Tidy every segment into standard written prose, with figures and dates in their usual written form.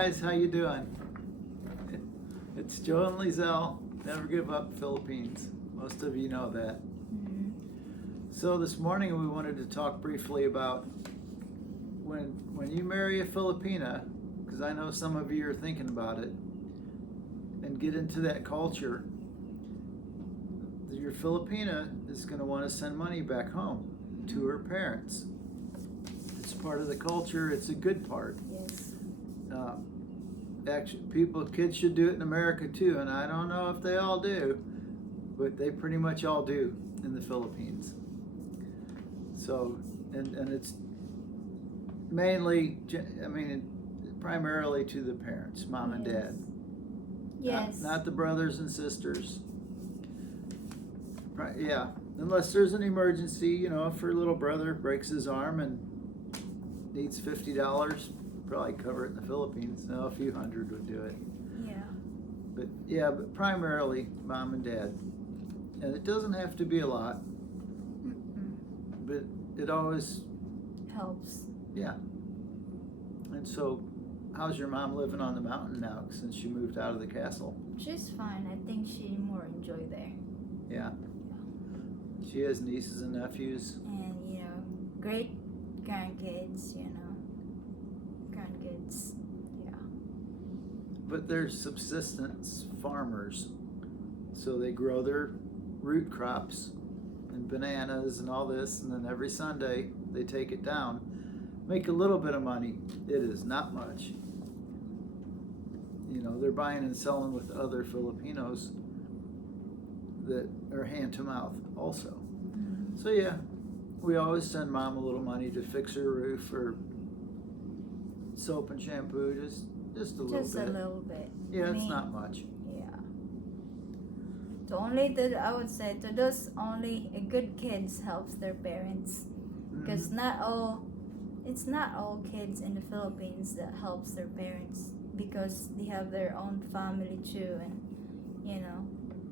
Guys, how you doing? It's Joe and Lizelle. Never give up Philippines. Most of you know that. Mm-hmm. So this morning we wanted to talk briefly about when you marry a Filipina, because I know some of you are thinking about it, and get into that culture. Your Filipina is going to want to send money back home to her parents. It's part of the culture. It's a good part. Yes. Actually, kids should do it in America too, and I don't know if they all do, but they pretty much all do in the Philippines. So, and it's mainly, primarily to the parents, mom and dad. Yes. Not the brothers and sisters. Right, yeah, unless there's an emergency, if her little brother breaks his arm and needs $50, probably cover it in the Philippines. No, a few hundred would do it. Yeah. But primarily mom and dad. And it doesn't have to be a lot, but it always helps. Yeah. And so, how's your mom living on the mountain now since she moved out of the castle? She's fine. I think she more enjoy there. Yeah. She has nieces and nephews. And great grandkids. Grandkids. Yeah. But they're subsistence farmers, so they grow their root crops and bananas and all this, and then every Sunday they take it down, make a little bit of money. It is not much. They're buying and selling with other Filipinos that are hand to mouth also. Mm-hmm. So yeah, we always send mom a little money to fix her roof or soap and shampoo, just a little bit. Just a little bit. Yeah, it's not much. Yeah. I would say to those only good kids helps their parents, because it's not all kids in the Philippines that helps their parents, because they have their own family too, and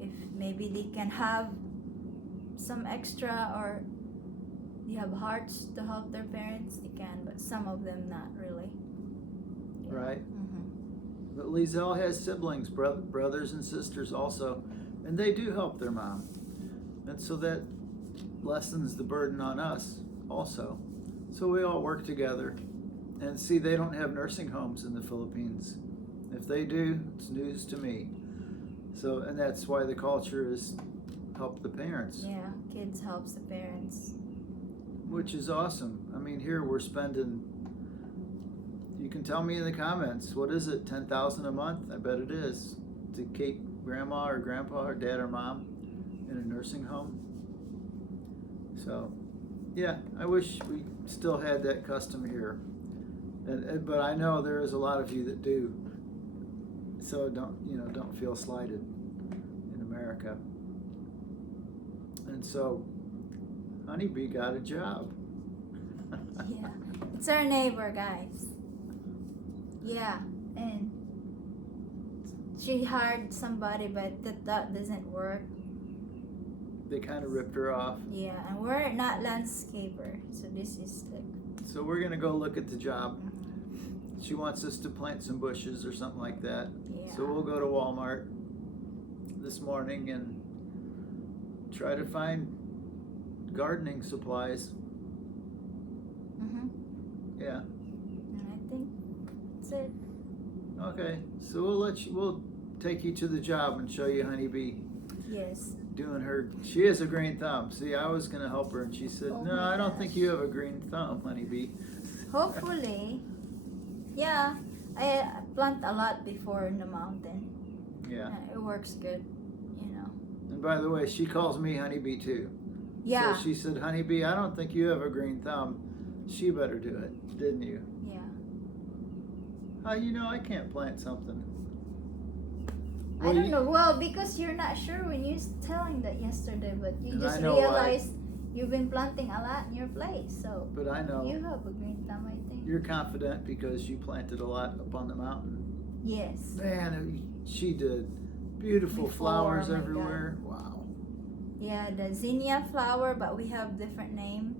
if maybe they can have some extra, or they have hearts to help their parents, they can, but some of them not really. Right. Mm-hmm. But Lizelle has siblings, brothers and sisters also, and they do help their mom. And so that lessens the burden on us also. So we all work together. And see, they don't have nursing homes in the Philippines. If they do, it's news to me. So, and that's why the culture is help the parents. Yeah, kids helps the parents. Which is awesome. Here we're spending, you can tell me in the comments, what is it, $10,000 a month? I bet it is, to keep grandma or grandpa or dad or mom in a nursing home. So, yeah, I wish we still had that custom here. But I know there is a lot of you that do. So don't feel slighted in America. And so, Honeybee got a job. Yeah, it's our neighbor, guys. Yeah, and she hired somebody, but that doesn't work. They kind of ripped her off. Yeah, and we're not landscaper, so this is like. So we're gonna go look at the job. She wants us to plant some bushes or something like that. Yeah. So we'll go to Walmart this morning and try to find gardening supplies. Mm-hmm. Yeah. And I think that's it. Okay. So we'll take you to the job and show you Honeybee Yes. doing her. She has a green thumb. See, I was gonna help her, and she said, Oh "No, my I don't gosh. think you have a green thumb, Honeybee." Hopefully. Yeah, I plant a lot before in the mountain. Yeah. It works good, And by the way, she calls me Honeybee too. Yeah. So she said, "Honeybee, I don't think you have a green thumb. She better do it, didn't you?" Yeah. How I can't plant something? I don't know. Well, because you're not sure when you was telling that yesterday, but you And just I know why. realized you've been planting a lot in your place, so But I know you have a green thumb, I think. you're confident because you planted a lot up on the mountain. Yes. Man, she did. Beautiful Before, flowers oh my everywhere. Wow. Yeah, the zinnia flower, but we have different name,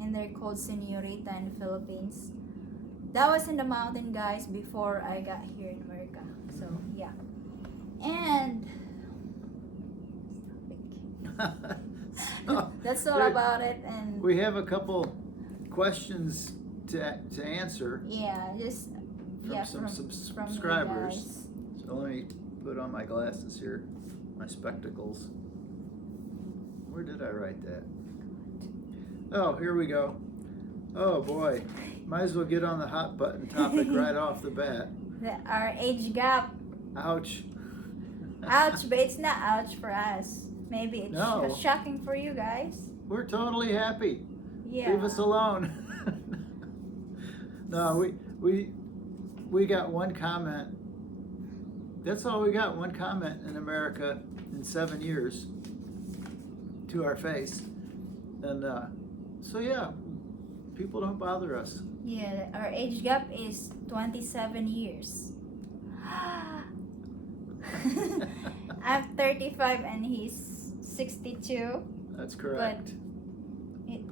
and they're called señorita in the Philippines. that was in the mountain, guys, before I got here in America. So yeah, and that's all There- about it. And We have a couple questions to answer yeah, just from yeah, some from you subscribers. guys. So let me put on my glasses here, my spectacles. Where did I write that? Oh, here we go. Oh boy, might as well get on the hot button topic right off the bat. Our age gap. Ouch. Ouch, but it's not ouch for us. Maybe it's No. shocking for you guys. We're totally happy. Yeah. Leave us alone. No, we got one comment. That's all we got, one comment in America in 7 years to our face. And so yeah, people don't bother us. Yeah, our age gap is 27 years. I'm 35 and he's 62. That's correct. It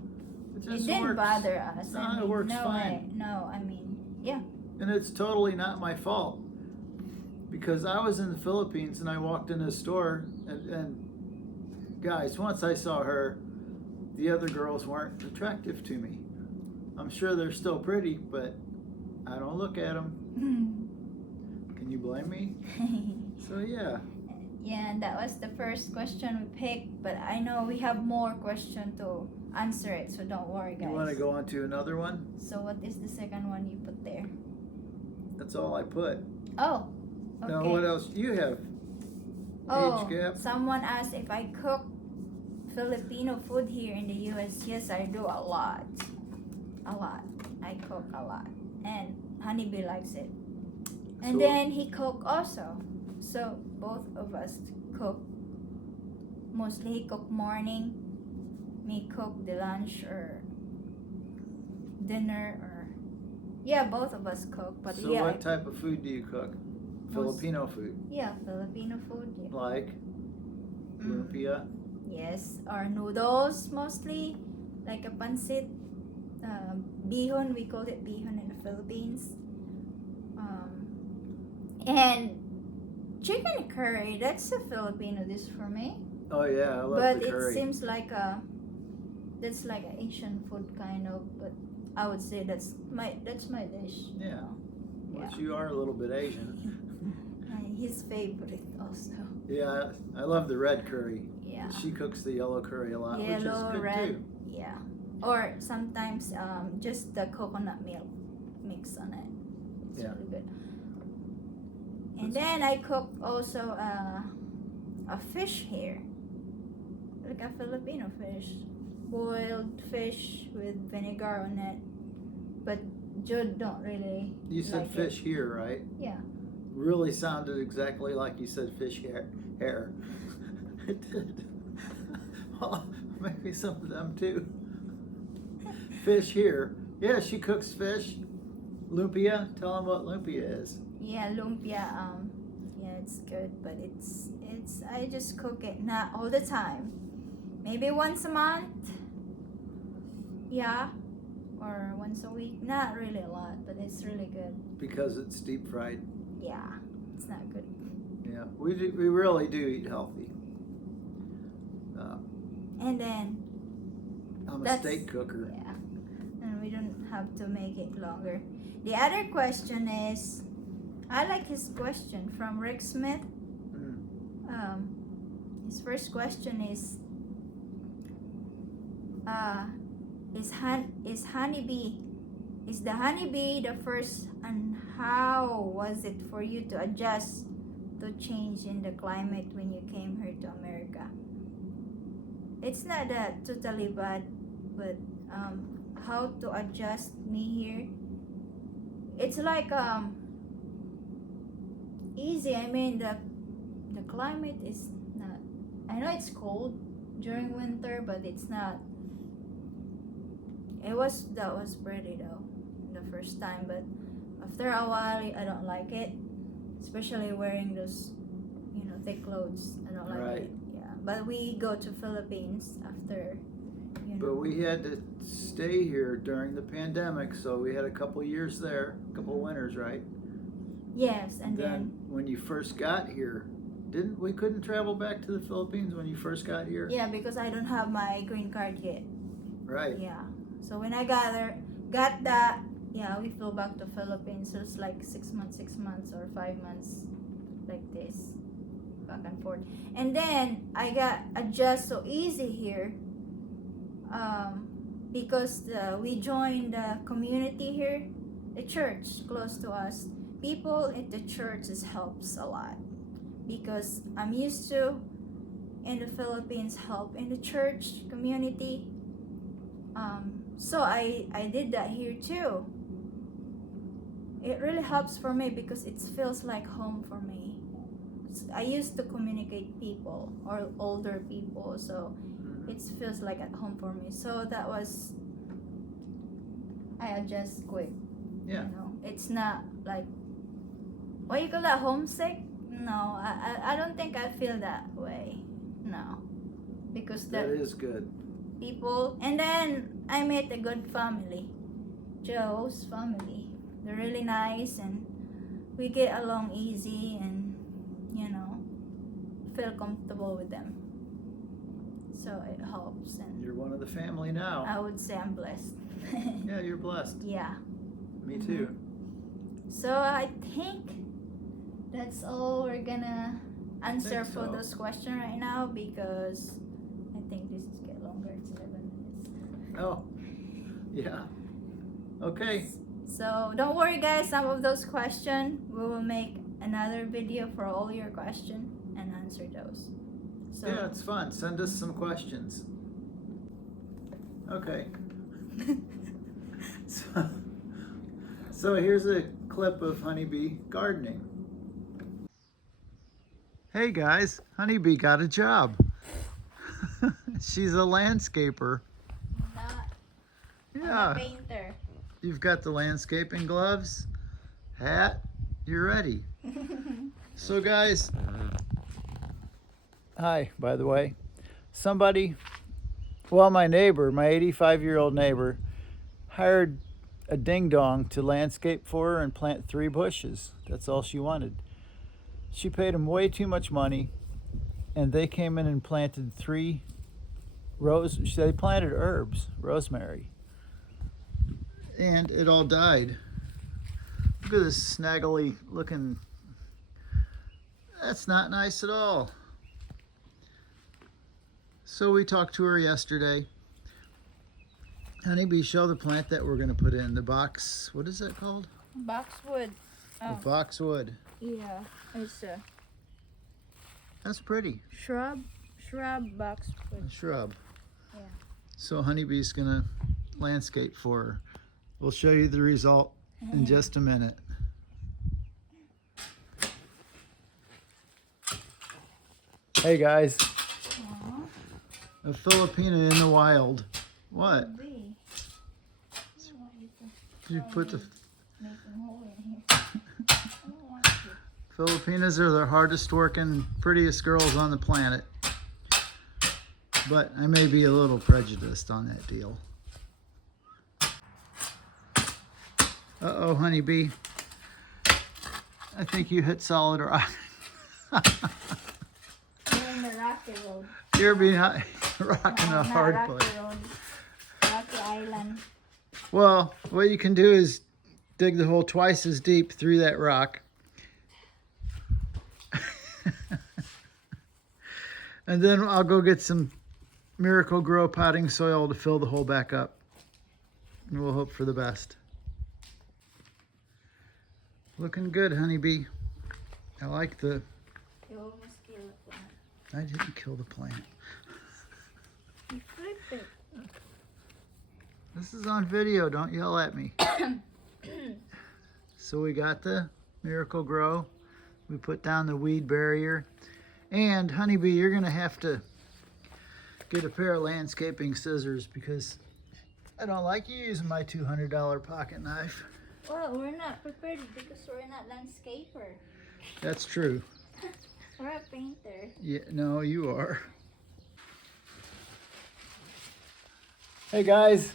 just didn't works. bother us. No, I mean, it works no fine. way. No, I mean, yeah. And it's totally not my fault. Because I was in the Philippines and I walked in a store and guys, once I saw her, the other girls weren't attractive to me. I'm sure they're still pretty, but I don't look at them. Can you blame me? So yeah. Yeah, and that was the first question we picked, but I know we have more question to answer it, so don't worry, guys. You want to go on to another one? So what is the second one you put there? That's all I put. Oh, okay. Now what else do you have? Oh, Age gap? someone asked if I cook Filipino food here in the US. Yes, I do a lot. A lot. I cook a lot. And Honeybee likes it. And So- then he cook also. So both of us cook. Mostly he cook morning. Me cook the lunch or dinner or yeah, both of us cook. But So yeah, what type of food do you cook? Filipino food. yeah, Filipino food. Yeah. Like Mm. lumpia? Yes, or noodles mostly, like a pancit, bihon. We call it bihon in the Philippines. And chicken curry. That's a Filipino dish for me. Oh yeah, I love But the it curry. seems like that's like an Asian food kind of. But I would say that's my dish. Yeah. Yeah. Which you are a little bit Asian. And his favorite also. Yeah, I love the red curry. Yeah. She cooks the yellow curry a lot, which is Yellow, good red, too. yeah. Or sometimes just the coconut milk mix on it. It's Yeah. really good. And then I cook also a fish here, like a Filipino fish, boiled fish with vinegar on it. But Jude don't really. You said like fish here, right? Yeah. Really sounded exactly like you said fish hair. It did. Well, maybe some of them too. Fish here. Yeah, she cooks fish. Lubia. Tell them what lumpia is. Yeah, lumpia. Yeah, it's good, but it's. I just cook it not all the time. Maybe once a month. Yeah, or once a week. Not really a lot, but it's really good. Because it's deep fried. Yeah, it's not good. Yeah, we really do eat healthy. And then I'm a That's- steak cooker. yeah, and we don't have to make it longer. The other question is, I like his question from Rick Smith. Mm. His first question is the honeybee the first, and how was it for you to adjust to change in the climate when you came here to America? It's not that totally bad, but how to adjust me here, it's like easy. I mean the climate is not, I know it's cold during winter, but it's not. That was pretty though the first time, but after a while I don't like it, especially wearing those thick clothes. I don't like Right. it. Yeah, but we go to Philippines after But know. we had to stay here during the pandemic, so we had a couple years there, a couple winters, right? Yes, and then when you first got here, we couldn't travel back to the Philippines when you first got here? yeah, because I don't have my green card yet. Right. Yeah. So when I got that, yeah, we flew back to Philippines. So it's like 6 months or 5 months, like this, back and forth. And then I got adjust so easy here, because we joined the community here, the church close to us. People at the churches helps a lot because I'm used to in the Philippines help in the church community. So I did that here too. It really helps for me because it feels like home for me. I used to communicate people or older people, so it feels like at home for me. So that was, I adjust quick. Yeah. You know, it's not like, what you call that, homesick? No, I don't think I feel that way. No, because That is good. people, and then I met a good family, Joe's family. They're really nice and we get along easy and feel comfortable with them, so it helps. And You're one of the family now. I would say I'm blessed. Yeah, you're blessed. Yeah. Me too. So I think that's all we're gonna answer Think for so. those questions right now, because I think this is get longer. It's 11 minutes. Oh, yeah. Okay. So don't worry, guys. Some of those questions we will make another video for all your questions and answer those. So Yeah, it's fun. Send us some questions. Okay. So here's a clip of Honeybee gardening. Hey guys, Honeybee got a job. She's a landscaper. not Yeah. I'm a painter. You've got the landscaping gloves, hat, you're ready. So guys, hi, by the way. My neighbor, my 85-year-old neighbor, hired a ding-dong to landscape for her and plant 3 bushes. That's all she wanted. She paid him way too much money, and they came in and planted 3 they planted herbs, rosemary. And it all died. Look at this snaggly looking. That's not nice at all. So we talked to her yesterday. Honeybee, show the plant that we're going to put in the box. What is that called? Boxwood. The boxwood. Yeah, it's a That's pretty. shrub boxwood. A shrub. Yeah. So Honeybee's going to landscape for her. We'll show you the result in just a minute. Hey guys, a Filipina in the wild. What? You put the Filipinas are the hardest working, prettiest girls on the planet. But I may be a little prejudiced on that deal. Uh-oh, Honeybee. I think you hit solid rock. You're in the rocky road. You're behind, rocking a Not hard rocky place. road. Rocky Island. Well, what you can do is dig the hole twice as deep through that rock. And then I'll go get some Miracle Grow potting soil to fill the hole back up. And we'll hope for the best. Looking good, Honeybee. I like the... You almost killed the plant. I didn't kill the plant. You flipped it. This is on video, don't yell at me. So we got the Miracle Grow. We put down the weed barrier. And Honeybee, you're gonna have to get a pair of landscaping scissors because I don't like you using my $200 pocket knife. Well, we're not prepared because we're not landscaper. That's true. We're a painter. Yeah, no, you are. Hey guys.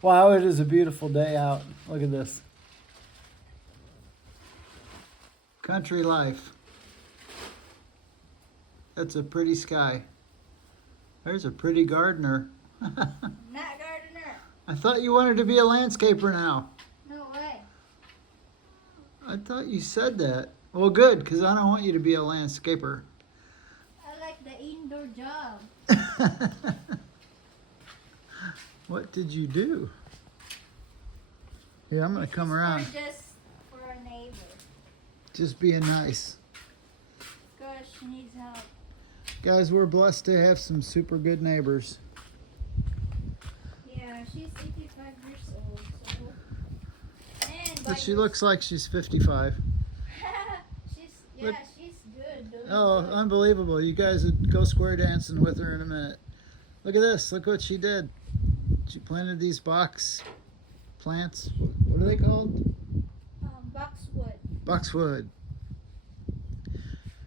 Wow, it is a beautiful day out. Look at this. Country life. That's a pretty sky. There's a pretty gardener. Not gardener. I thought you wanted to be a landscaper now. No way. I thought you said that. Well, good, because I don't want you to be a landscaper. I like the indoor job. What did you do? Yeah, I'm going to come around. Just for our neighbor. Just being nice. Because she needs help. Guys, we're blessed to have some super good neighbors. Yeah, she's 85 years old. So. And But she looks like she's 55. she's good. Doing Oh, good. unbelievable. You guys would go square dancing with her in a minute. Look at this. Look what she did. She planted these box plants. What are they called? Boxwood. Boxwood.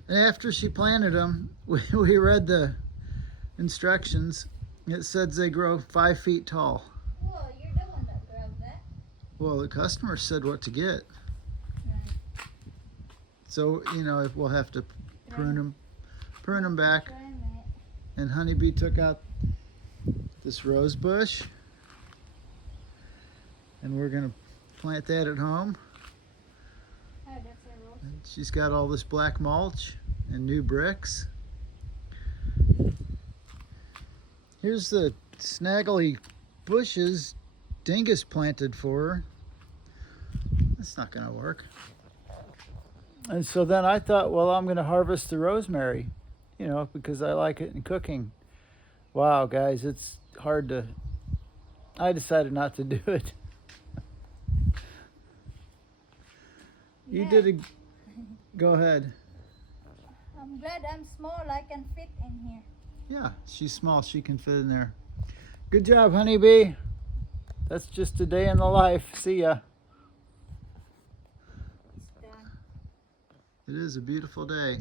And after she planted them, we read the instructions. It says they grow 5 feet tall. Well, you're the one that grabbed that. Well, the customer said what to get. Right. So, you know, we'll have to prune them back. Try it. And Honeybee took out this rose bush. And we're going to plant that at home. Oh, that's a rose. She's got all this black mulch and new bricks. Here's the snaggly bushes Dingus planted for her. That's not going to work. And so then I thought, well, I'm going to harvest the rosemary, you know, because I like it in cooking. Wow, guys, it's hard to... I decided not to do it. You Yeah. did a... Go ahead. I'm glad I'm small. I can fit in here. Yeah, she's small. She can fit in there. Good job, Honeybee. That's just a day in the life. See ya. It's done. It is a beautiful day.